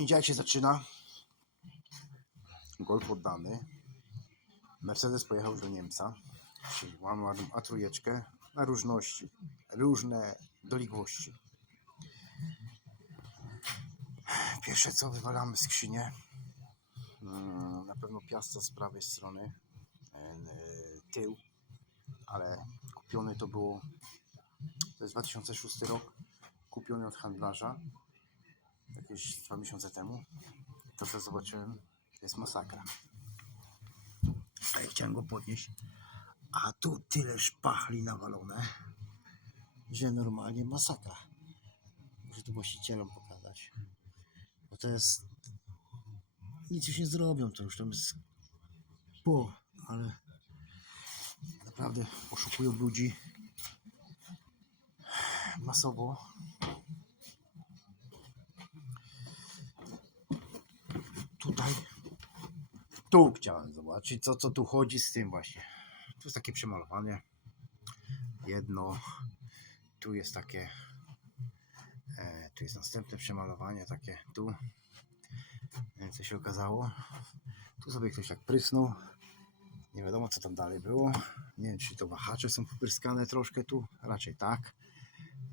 Poniedziałek się zaczyna. Golf oddany. Mercedes pojechał do Niemca. Mam ładną A3 na różności. Różne doległości. Pierwsze co wywalamy skrzynię. Mm, Na pewno piasta z prawej strony. e, Tył. Ale kupiony to było. To jest 2006 rok. Kupiony od handlarza jakieś dwa miesiące temu, to co zobaczyłem, to jest masakra. A ja chciałem go podnieść, a tu tyle szpachli nawalone, że normalnie masakra. Muszę tu właścicielom pokazać. Bo to jest... Nic już nie zrobią, to już tam jest... Po, ale... Naprawdę oszukują ludzi masowo tutaj. Tu chciałem zobaczyć, co, co tu chodzi z tym właśnie. Tu jest takie przemalowanie. Jedno. Tu jest takie. E, tu jest następne przemalowanie, takie tu. Wiem, co się okazało. Tu sobie ktoś tak prysnął. Nie wiadomo, co tam dalej było. Nie wiem, czy to wahacze są popryskane troszkę tu. Raczej tak.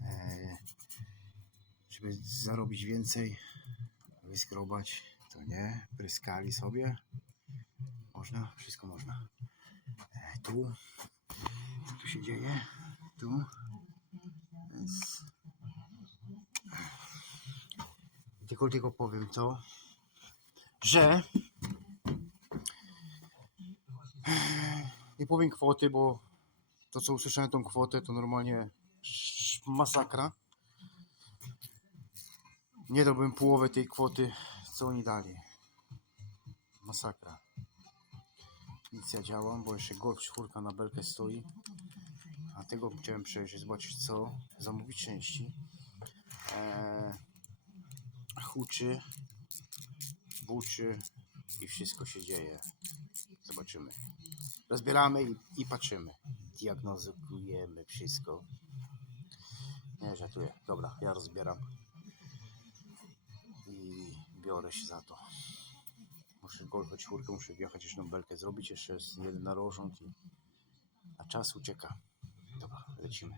E, żeby zarobić więcej, wyskrobać, nie. Pryskali sobie. Można, wszystko można. E, tu, co tu się dzieje? Tu. Więc... Tylko, tylko powiem to, że nie powiem kwoty, bo to co usłyszałem tą kwotę to normalnie masakra. Nie dałbym połowę tej kwoty, co oni dali. Masakra. Nic ja działam, bo jeszcze Golf 4 na belkę stoi. A tego chciałem przejrzeć, zobaczyć co, zamówić części. Eee, huczy, buczy i wszystko się dzieje. Zobaczymy. Rozbieramy i, i patrzymy. Diagnozujemy wszystko. Nie, żartuję. Dobra, ja rozbieram i biorę się za to. Muszę golfę czwórkę, muszę wjechać jeszcze belkę, zrobić jeszcze jest jeden narząd i a czas ucieka. Dobra, lecimy.